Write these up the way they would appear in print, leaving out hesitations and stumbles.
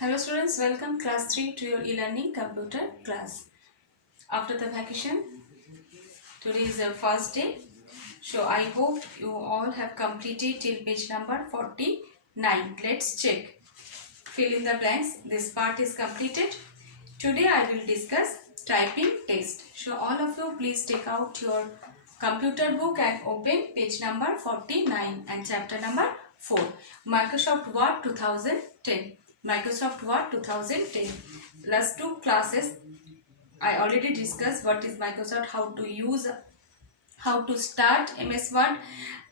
Hello students, welcome class 3 to your e-learning computer class. After the vacation, today is the first day. So I hope you all have completed till page number 49. Let's check. Fill in the blanks. This part is completed. Today I will discuss typing test. So all of you please take out your computer book and open page number 49 and chapter number 4. Microsoft Word 2010. Microsoft Word 2010. Last two classes I already discussed what is Microsoft, how to use, how to start MS Word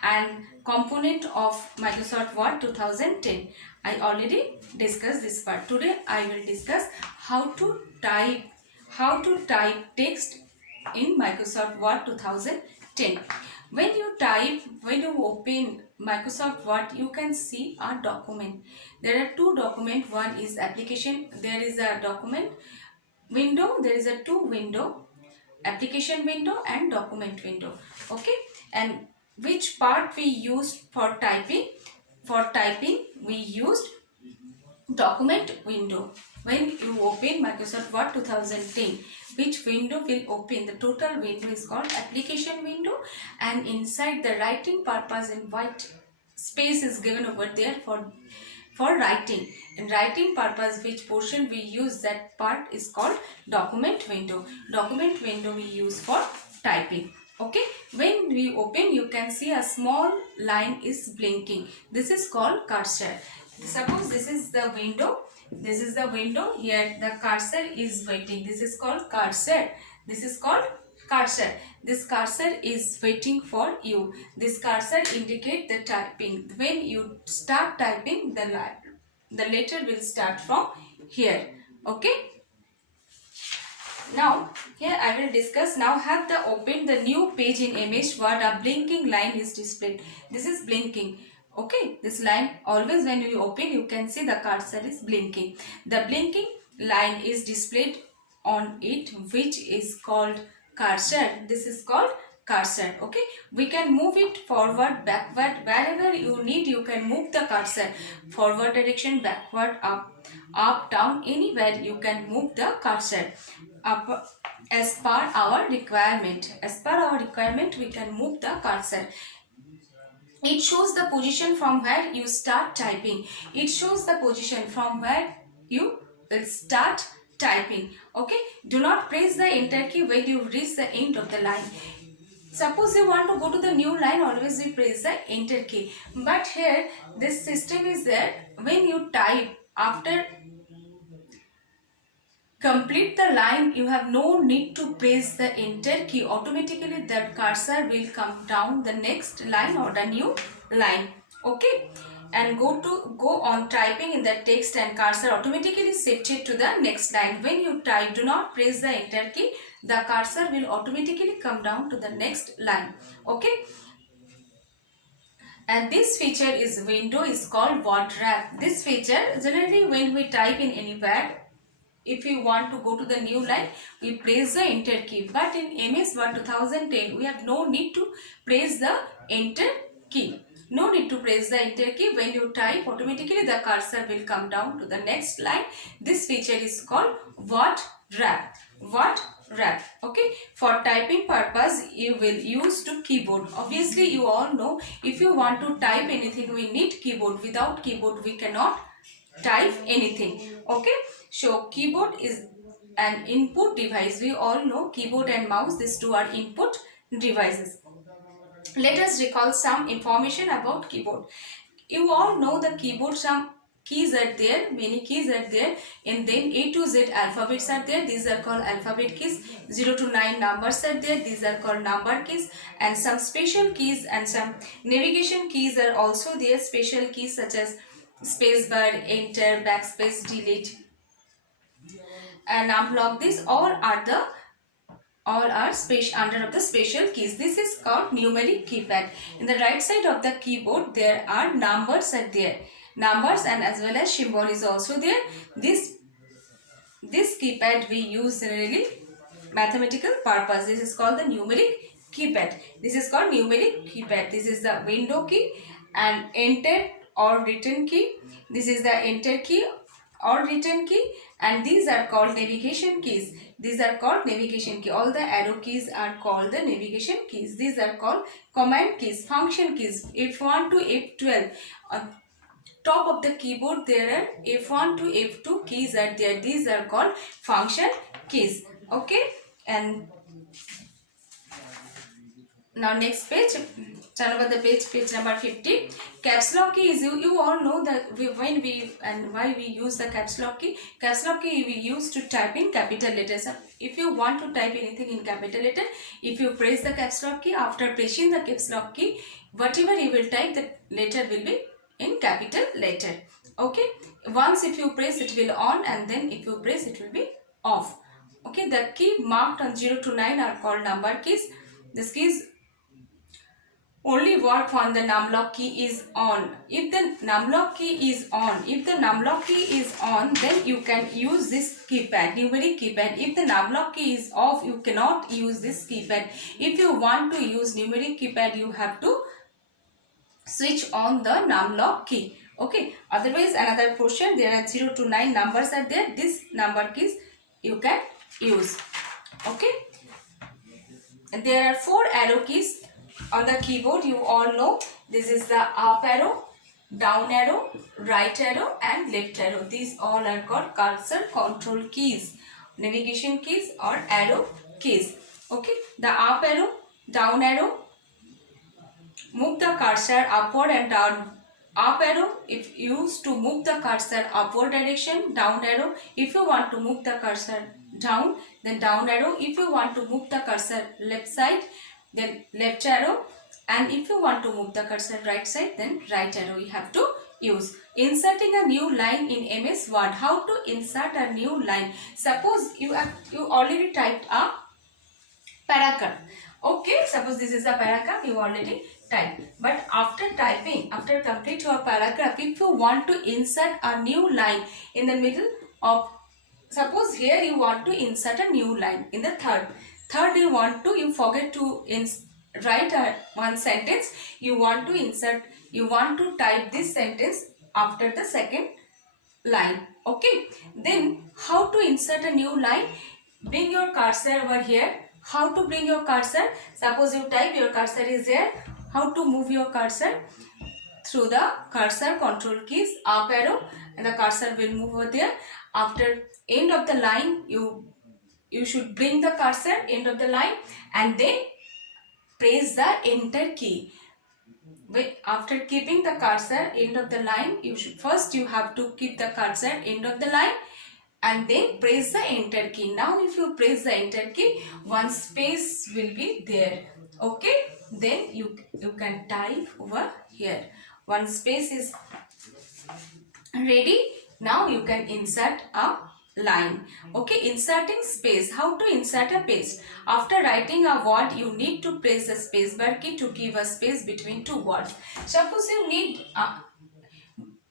and component of Microsoft Word 2010. I already discussed this part. Today I will discuss how to type text in Microsoft Word 2010. When you open Microsoft Word, you can see a document. There are two documents. One is application. There is a document window. There is a two window, application window and document window. Okay, and which part we used for typing? For typing we used document window. When you open Microsoft Word 2010, which window will open? The total window is called application window, and inside the writing purpose in white space is given over there for writing. In writing purpose, which portion we use, that part is called document window. Document window we use for typing. Okay, when we open, you can see a small line is blinking. This is called cursor. Suppose this is the window. This is the window. Here the cursor is waiting. This is called cursor. This is called cursor. This cursor is waiting for you. This cursor indicate the typing. When you start typing, the letter will start from here. Okay. Now here I will discuss. Now have the open the new page in MS Word. A blinking line is displayed. This is blinking. Okay, this line, always when you open, you can see the cursor is blinking. The blinking line is displayed on it, which is called cursor. This is called cursor. Okay, we can move it forward, backward, wherever you need. You can move the cursor forward direction, backward, up, down, anywhere you can move the cursor up as per our requirement. As per our requirement, we can move the cursor. It shows the position from where you start typing. It shows the position from where you will start typing. Okay, do not press the enter key when you reach the end of the line. Suppose you want to go to the new line, always we press the enter key. But here this system is there. When you type, after complete the line, you have no need to press the enter key. Automatically that cursor will come down the next line or the new line. Okay, and go on typing in the text and cursor automatically shifted to the next line. When you type, do not press the enter key. The cursor will automatically come down to the next line. Okay, and this feature is window is called word wrap. This feature generally when we type in anywhere, if you want to go to the new line, we press the enter key. But in MS Word 2010, we have no need to press the enter key. No need to press the enter key. When you type, automatically the cursor will come down to the next line. This feature is called word wrap. Word wrap. Okay, for typing purpose you will use to keyboard. Obviously you all know, if you want to type anything, we need keyboard. Without keyboard we cannot type anything. Okay, so keyboard is an input device. We all know keyboard and mouse, these two are input devices. Let us recall some information about keyboard. You all know the keyboard, some keys are there, many keys are there, and then A to Z alphabets are there. These are called alphabet keys. 0 to 9 numbers are there. These are called number keys, and some special keys and some navigation keys are also there. Special keys such as spacebar, enter, backspace, delete, and unblock. These all are under of the special keys. This is called numeric keypad. In the right side of the keyboard there are numbers are there. Numbers and as well as symbol is also there. This keypad we use generally mathematical purpose. This is called the numeric keypad. This is called numeric keypad. This is the window key and enter or written key. This is the enter key or written key, and these are called navigation keys. These are called navigation key. All the arrow keys are called the navigation keys. These are called command keys, function keys. F1 to F12. On top of the keyboard there are F1 to F2 keys are there. These are called function keys. Okay, and now next page, turn over the page number 50. Caps lock key is, you all know that when we and why we use the caps lock key. Caps lock key we use to type in capital letters. If you want to type anything in capital letter, if you press the caps lock key, after pressing the caps lock key, whatever you will type, the letter will be in capital letter. Okay, once if you press, it will on, and then if you press, it will be off. Okay, the key marked on 0 to 9 are called number keys. This keys only work when the numlock key is on. If the numlock key is on, then you can use this keypad, numeric keypad. If the numlock key is off, you cannot use this keypad. If you want to use numeric keypad, you have to switch on the numlock key. Okay, otherwise another portion, there are 0 to 9 numbers are there. This number keys you can use. Okay, and there are 4 arrow keys on the keyboard. You all know this is the up arrow, down arrow, right arrow and left arrow. These all are called cursor control keys, navigation keys or arrow keys. Okay, the up arrow, down arrow, move the cursor upward and down. Up arrow if used to move the cursor upward direction. Down arrow if you want to move the cursor down, then down arrow. If you want to move the cursor left side, then left arrow, and if you want to move the cursor right side, then right arrow you have to use. Inserting a new line in MS Word. How to insert a new line? Suppose you already typed a paragraph. Okay, suppose this is a paragraph you already typed, but after typing, after complete your paragraph, if you want to insert a new line in the middle of, suppose here you want to insert a new line in the third you forget to write one sentence, you want to type this sentence after the second line. Okay, then how to insert a new line? Bring your cursor over here. How to bring your cursor? Suppose you type, your cursor is here. How to move your cursor? Through the cursor control keys, up arrow, and the cursor will move over there. After end of the line, you should bring the cursor end of the line and then press the enter key. After keeping the cursor end of the line, you have to keep the cursor end of the line and then press the enter key. Now if you press the enter key, one space will be there. Okay, then you can type over here. One space is ready. Now you can insert a line. Okay, inserting space. How to insert a paste? After writing a word, you need to press the space bar key to give a space between two words. Suppose you need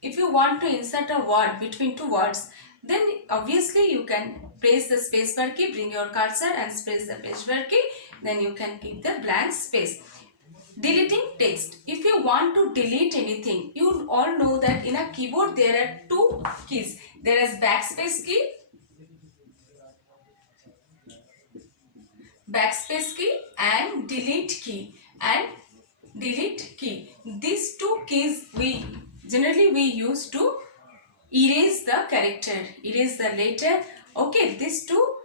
if you want to insert a word between two words, then obviously you can press the space bar key, bring your cursor and press the space bar key, then you can keep the blank space. Deleting text. If you want to delete anything, you all know that in a keyboard there are two keys. There is backspace key and delete key These two keys we use to erase the character, erase the letter. Okay, these two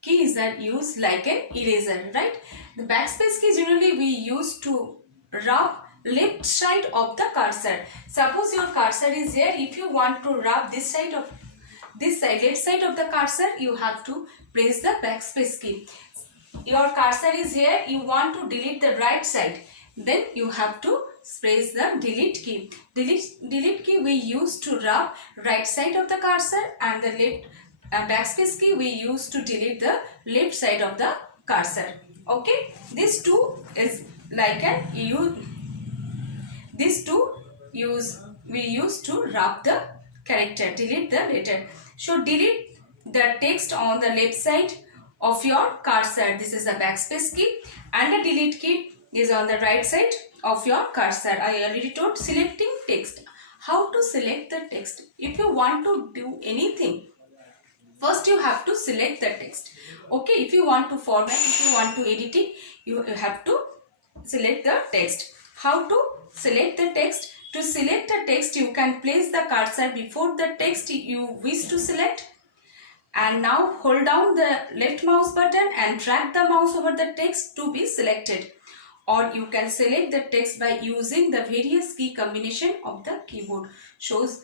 keys are used like an eraser, right? The backspace key generally we use to rub left side of the cursor. Suppose your cursor is here. If you want to rub left side of the cursor, you have to press the backspace key. Your cursor is here. You want to delete the right side, then you have to press the delete key. Delete key we use to rub right side of the cursor, and the left backspace key we use to delete the left side of the cursor. Okay, these two is like an we use to rub the character, delete the letter. So delete the text on the left side of your cursor. This is the backspace key, and the delete key is on the right side of your cursor. I already told selecting text. how to select the text. If you want to do anything, first you have to select the text. Okay, if you want to format, if you want to edit it, you have to select the text. How to select the text? To select the text, you can place the cursor before the text you wish to select, and now hold down the left mouse button and drag the mouse over the text to be selected. Or you can select the text by using the various key combination of the keyboard shows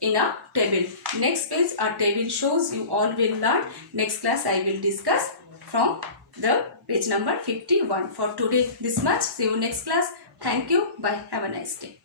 in a table. Next page, a table shows, you all will learn. Next class I will discuss from the page number 51. For today this much. See you next class. Thank you. Bye. Have a nice day.